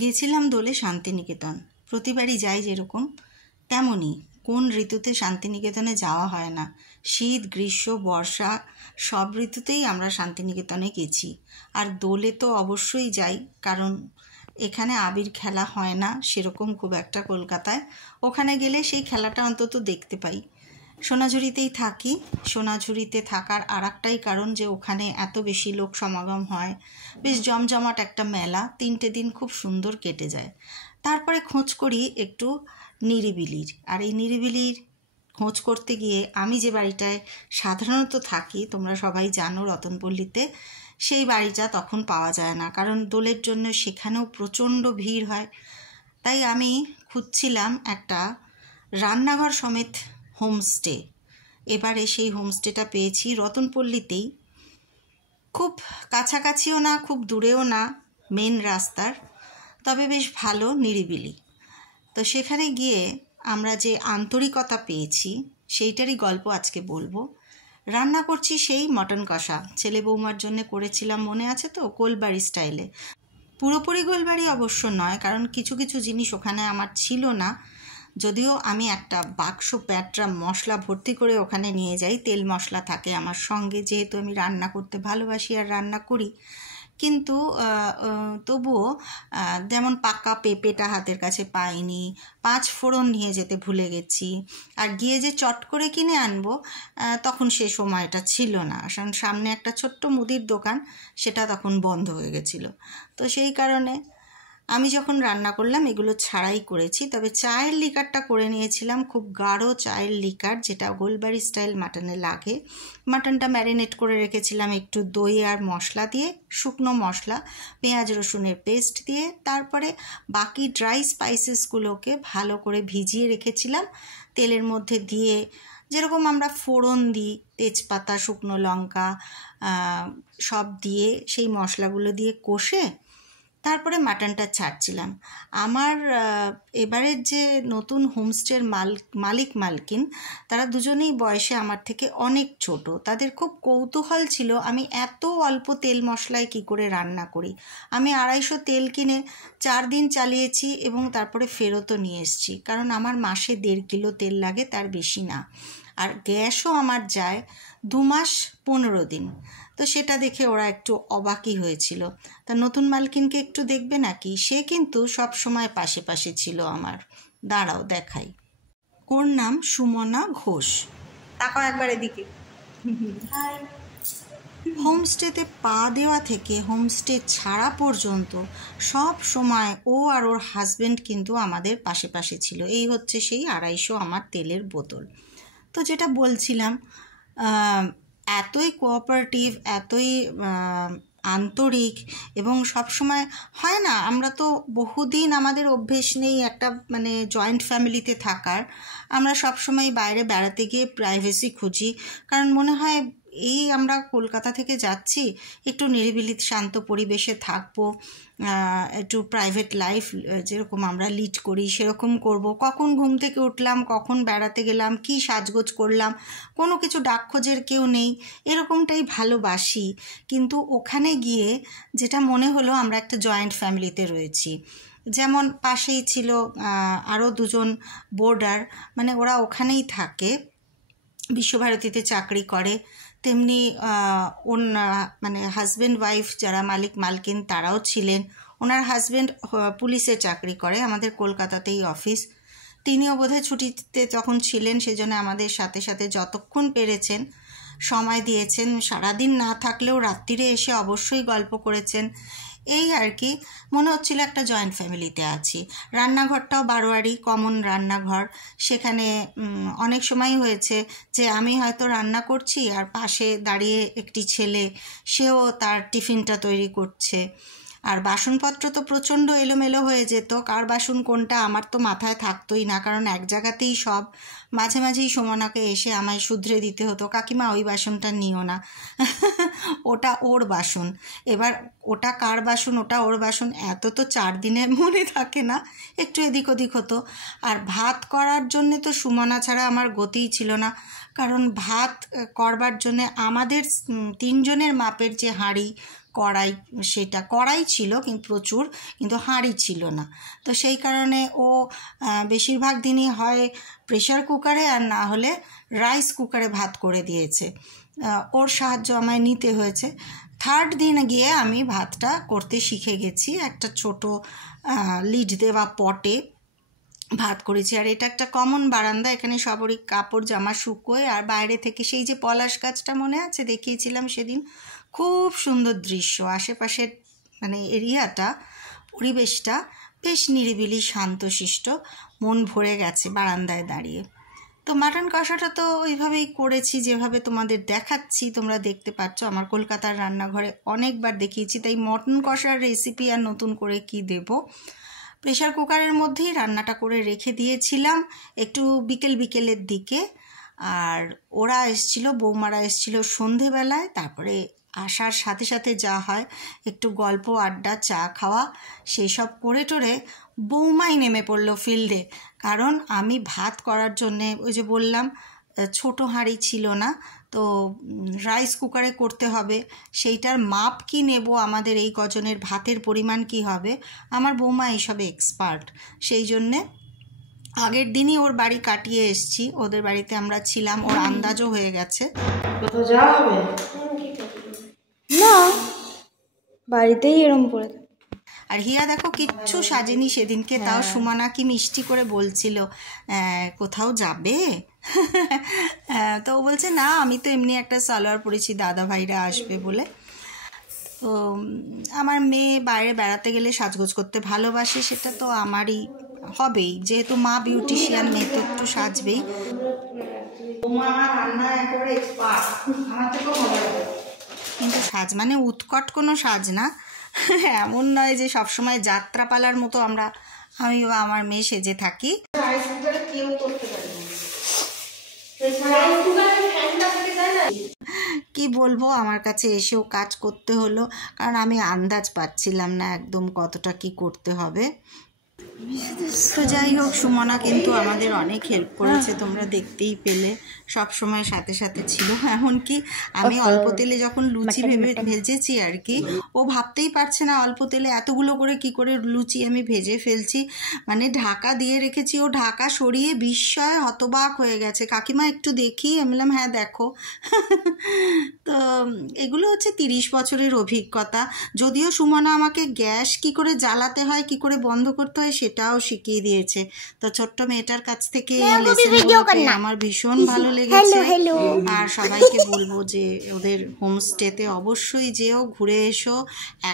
গেছিলাম দোলে শান্তিনিকেতন। প্রতিবারই যাই যেরকম, তেমনই কোন ঋতুতে শান্তিনিকেতনে যাওয়া হয় না। শীত, গ্রীষ্ম, বর্ষা সব ঋতুতেই আমরা শান্তিনিকেতনে গেছি। আর দোলে তো অবশ্যই যাই, কারণ এখানে আবির খেলা হয় না সেরকম খুব একটা কলকাতায়। ওখানে গেলে সেই খেলাটা অন্তত দেখতে পাই। সোনাঝুরিতেই থাকি। সোনাঝুরিতে থাকার আর একটাই কারণ যে ওখানে এত বেশি লোক সমাগম হয়, বেশ জমজমাট একটা মেলা। 3টে দিন খুব সুন্দর কেটে যায়। তারপরে খোঁজ করি একটু নিরিবিলির। আর এই নিরিবিলির খোঁজ করতে গিয়ে আমি যে বাড়িটায় সাধারণত থাকি, তোমরা সবাই জানো, রতনপল্লীতে, সেই বাড়িটা তখন পাওয়া যায় না, কারণ দোলের জন্য সেখানেও প্রচণ্ড ভিড় হয়। তাই আমি খুঁজছিলাম একটা রান্নাঘর সমেত হোমস্টে। এবারে সেই হোমস্টেটা পেয়েছি রতনপল্লীতেই, খুব কাছাকাছিও না, খুব দূরেও না, মেন রাস্তার, তবে বেশ ভালো, নিরিবিলি। তো সেখানে গিয়ে আমরা যে আন্তরিকতা পেয়েছি সেইটারই গল্প আজকে বলবো। রান্না করছি সেই মটন কষা, ছেলে বৌমার জন্য করেছিলাম, মনে আছে তো, গোলবাড়ি স্টাইলে। পুরোপুরি গোলবাড়ি অবশ্য নয়, কারণ কিছু কিছু জিনিস ওখানে আমার ছিল না। যদিও আমি একটা বাক্স প্যাটরা মশলা ভর্তি করে ওখানে নিয়ে যাই, তেল মশলা থাকে আমার সঙ্গে, যেহেতু আমি রান্না করতে ভালোবাসি আর রান্না করি। কিন্তু তবুও যেমন পাকা পেঁপেটা হাতের কাছে পাইনি, 5 ফোড়ন নিয়ে যেতে ভুলে গেছি। আর গিয়ে যে চট করে কিনে আনবো তখন সে সময়টা ছিল না, কারণ সামনে একটা ছোট্ট মুদির দোকান, সেটা তখন বন্ধ হয়ে গেছিলো। তো সেই কারণে আমি যখন রান্না করলাম এগুলো ছাড়াই করেছি। তবে চায়ের লিকারটা করে নিয়েছিলাম, খুব গাঢ় চায়ের লিকার, যেটা গোলবাড়ি স্টাইল মাটনে লাগে। মাটনটা ম্যারিনেট করে রেখেছিলাম একটু দই আর মশলা দিয়ে, শুকনো মশলা, পেঁয়াজ রসুনের পেস্ট দিয়ে। তারপরে বাকি ড্রাই স্পাইসেসগুলোকে ভালো করে ভিজিয়ে রেখেছিলাম, তেলের মধ্যে দিয়ে যেরকম আমরা ফোড়ন দিই, তেজপাতা, শুকনো লঙ্কা সব দিয়ে সেই মশলাগুলো দিয়ে কষে তারপরে মাটনটা ছাড়ছিলাম। আমার এবারের যে নতুন হোমস্টের মালিক মালকিন, তারা দুজনেই বয়সে আমার থেকে অনেক ছোট। তাদের খুব কৌতূহল ছিল আমি এত অল্প তেল মশলায় কী করে রান্না করি। আমি 250 তেল কিনে 4 দিন চালিয়েছি এবং তারপরে ফেরতও নিয়ে এসেছি, কারণ আমার মাসে 1.5 কিলো তেল লাগে, তার বেশি না। আর গ্যাসও আমার যায় 2 মাস 15 দিন। তো সেটা দেখে ওরা একটু অবাকই হয়েছিল। তা নতুন মালকিনকে একটু দেখবে নাকি, সে কিন্তু সব সময় পাশে পাশে ছিল আমার। দাঁড়াও দেখাই। ওর নাম সুমনা ঘোষ। তাকাও একবার এদিকে। হোমস্টেতে পা দেওয়া থেকে হোমস্টে ছাড়া পর্যন্ত সব সময় ও আর ওর হাজব্যান্ড কিন্তু আমাদের পাশে পাশে ছিল। এই হচ্ছে সেই 250 আমার তেলের বোতল। তো যেটা বলছিলাম, এতই কোঅপারেটিভ, এতই আন্তরিক, এবং সব সময় হয় না, আমরা তো বহুদিন আমাদের অভ্যেস নেই একটা মানে জয়েন্ট ফ্যামিলিতে থাকার। আমরা সব সময় বাইরে বেড়াতে গিয়ে প্রাইভেসি খুঁজি, কারণ মনে হয় এই আমরা কলকাতা থেকে যাচ্ছি, একটু নিরিবিলি শান্ত পরিবেশে থাকবো, একটু প্রাইভেট লাইফ যেরকম আমরা লিড করি সেরকম করব। কখন ঘুম থেকে উঠলাম, কখন বেড়াতে গেলাম, কি সাজগোজ করলাম, কোনো কিছু ডাকখোঁজের কেউ নেই, এরকমটাই ভালোবাসি। কিন্তু ওখানে গিয়ে যেটা মনে হলো আমরা একটা জয়েন্ট ফ্যামিলিতে রয়েছি। যেমন পাশেই ছিল আরও 2জন বোর্ডার, মানে ওরা ওখানেই থাকে, বিশ্বভারতীতে চাকরি করে। তেমনি মানে হাজব্যান্ড ওয়াইফ যারা মালিক মালকিন তারাও ছিলেন। ওনার হাজব্যান্ড পুলিশে চাকরি করে, আমাদের কলকাতাতেই অফিস। তিনিও বোধহয় ছুটিতে যখন ছিলেন, সেজন্য আমাদের সাথে সাথে যতক্ষণ পেরেছেন সময় দিয়েছেন। সারাদিন না থাকলেও রাত্রিরে এসে অবশ্যই গল্প করেছেন। এই আর কি, মনে হচ্ছিল একটা জয়েন্ট ফ্যামিলিতে আছি। রান্নাঘরটাও বারোয়ারি, কমন রান্নাঘর। সেখানে অনেক সময় হয়েছে যে আমি হয়তো রান্না করছি আর পাশে দাঁড়িয়ে একটি ছেলে, সেও তার টিফিনটা তৈরি করছে। আর বাসনপত্র তো প্রচণ্ড এলোমেলো হয়ে যেত, কার বাসন কোনটা আমার তো মাথায় থাকতোই না, কারণ এক জায়গাতেই সব। মাঝে মাঝেই সুমনাকে এসে আমায় শুধরে দিতে হতো, কাকিমা ওই বাসনটা নিও না, ওটা ওর বাসন। এবার ওটা কার বাসন, ওটা ওর বাসন, এত তো 4 দিনে মনে থাকে না, একটু এদিক ওদিক হতো। আর ভাত করার জন্যে তো সুমনা ছাড়া আমার গতিই ছিল না, কারণ ভাত করবার জন্যে আমাদের 3 জনের মাপের যে হাঁড়ি, কড়াই, সেটা কড়াই ছিল কিন্তু প্রচুর, কিন্তু হাঁড়ি ছিল না। তো সেই কারণে ও বেশিরভাগ দিনই হয় প্রেশার কুকারে আর না হলে রাইস কুকারে ভাত করে দিয়েছে। ওর সাহায্য আমায় নিতে হয়েছে। থার্ড দিন গিয়ে আমি ভাতটা করতে শিখে গেছি। একটা ছোট লিড দেওয়া পটে ভাত করেছি। আর এটা একটা কমন বারান্দা, এখানে সবারই কাপড় জামা শুকোয়। আর বাইরে থেকে সেই যে পলাশ গাছটা মনে আছে দেখিয়েছিলাম সেদিন, খুব সুন্দর দৃশ্য। আশেপাশের মানে এরিয়াটা, পরিবেশটা বেশ নিরিবিলি শান্তশিষ্ট, মন ভরে গেছে বারান্দায় দাঁড়িয়ে। তো মাটন কষাটা তো ওইভাবেই করেছি যেভাবে তোমাদের দেখাচ্ছি, তোমরা দেখতে পাচ্ছ। আমার কলকাতার রান্নাঘরে অনেকবার দেখিয়েছি, তাই মটন কষার রেসিপি আর নতুন করে কি দেব। প্রেশার কুকারের মধ্যেই রান্নাটা করে রেখে দিয়েছিলাম একটু বিকেলের দিকে। আর ওরা এসছিল, বৌমারা এসছিল সন্ধেবেলায়। তারপরে আসার সাথে সাথে যা হয় একটু গল্প আড্ডা চা খাওয়া সেই সব করে টোরে বৌমাই নেমে পড়লো ফিল্ডে। কারণ আমি ভাত করার জন্যে, ওই যে বললাম ছোট হাঁড়ি ছিল না, তো রাইস কুকারে করতে হবে। সেইটার মাপ কি নেব, আমাদের এই কজনের ভাতের পরিমাণ কি হবে, আমার বৌমা এইসবে এক্সপার্ট। সেই জন্যে আগের দিনই ওর বাড়ি কাটিয়ে এসছি, ওদের বাড়িতে আমরা ছিলাম, ওর আন্দাজও হয়ে গেছে। কোথাও যাওয়া হবে না, বাড়িতেই এরম পড়ে। আর হিয়া দেখো কিচ্ছু সাজেনি সেদিনকে, তাও সুমনা কি মিষ্টি করে বলছিল কোথাও যাবে। তো ও বলছে না, আমি তো এমনি একটা সালোয়ার পরেছি, দাদা ভাইরা আসবে বলে। তো আমার মেয়ে বাইরে বেড়াতে গেলে সাজগোজ করতে ভালোবাসে, সেটা তো আমারই হবেই, যেহেতু মা বিউটিশিয়ান, মেয়ে তো একটু সাজবেই। কিন্তু সাজ মানে উৎকট কোনো সাজ না, এমন নয় যে সবসময় যাত্রাপালার মতো আমি বা আমার মেয়ে সেজে থাকি। কি বলবো, আমার কাছে এসেও কাজ করতে হলো, কারণ আমি আন্দাজ পাচ্ছিলাম না একদম কতটা কি করতে হবে। তো যাই হোক, সুমনা কিন্তু আমাদের অনেক হেল্প করেছে, তোমরা দেখতেই পেলে, সব সময় সাথে সাথে ছিল। এমনকি আমি অল্প তেলে যখন লুচি ভেজেছি আর কি, ও ভাবতেই পারছে না অল্প তেলে এতগুলো করে কি করে লুচি আমি ভেজে ফেলছি। মানে ঢাকা দিয়ে রেখেছি, ও ঢাকা সরিয়ে বিস্ময়ে হতবাক হয়ে গেছে। কাকিমা একটু দেখি, আমি বললাম হ্যাঁ দেখো। তো এগুলো হচ্ছে 30 বছরের অভিজ্ঞতা। যদিও সুমনা আমাকে গ্যাস কি করে জ্বালাতে হয়, কি করে বন্ধ করতে হয় সেটাও শিখিয়ে দিয়েছে। তো ছোট্ট মেয়েটার কাছ থেকে আমার ভীষণ ভালো লেগেছে। আর সবাইকে বলবো যে ওদের হোমস্টেতে অবশ্যই যেও, ঘুরে এসো,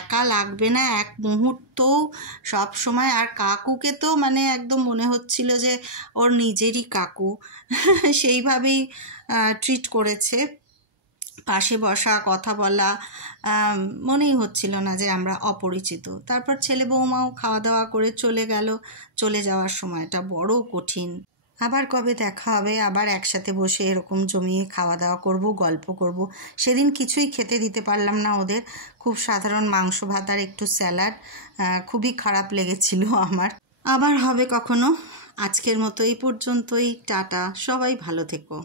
একা লাগবে না এক মুহূর্ত সব সময়। আর কাকুকে তো মানে একদম মনে হচ্ছিল যে ওর নিজেরই কাকু, সেইভাবেই ট্রিট করেছে। পাশে বসা, কথা বলা, মনেই হচ্ছিল না যে আমরা অপরিচিত। তারপর ছেলে বৌমাও খাওয়া দাওয়া করে চলে গেল। চলে যাওয়ার সময়টা বড় কঠিন। আবার কবে দেখা হবে, আবার একসাথে বসে এরকম জমিয়ে খাওয়া দাওয়া করব, গল্প করব। সেদিন কিছুই খেতে দিতে পারলাম না ওদের, খুব সাধারণ মাংস ভাত আর একটু স্যালাড, খুবই খারাপ লেগেছিল আমার। আবার হবে কখনো। আজকের মতো এই পর্যন্তই, টাটা, সবাই ভালো থেকো।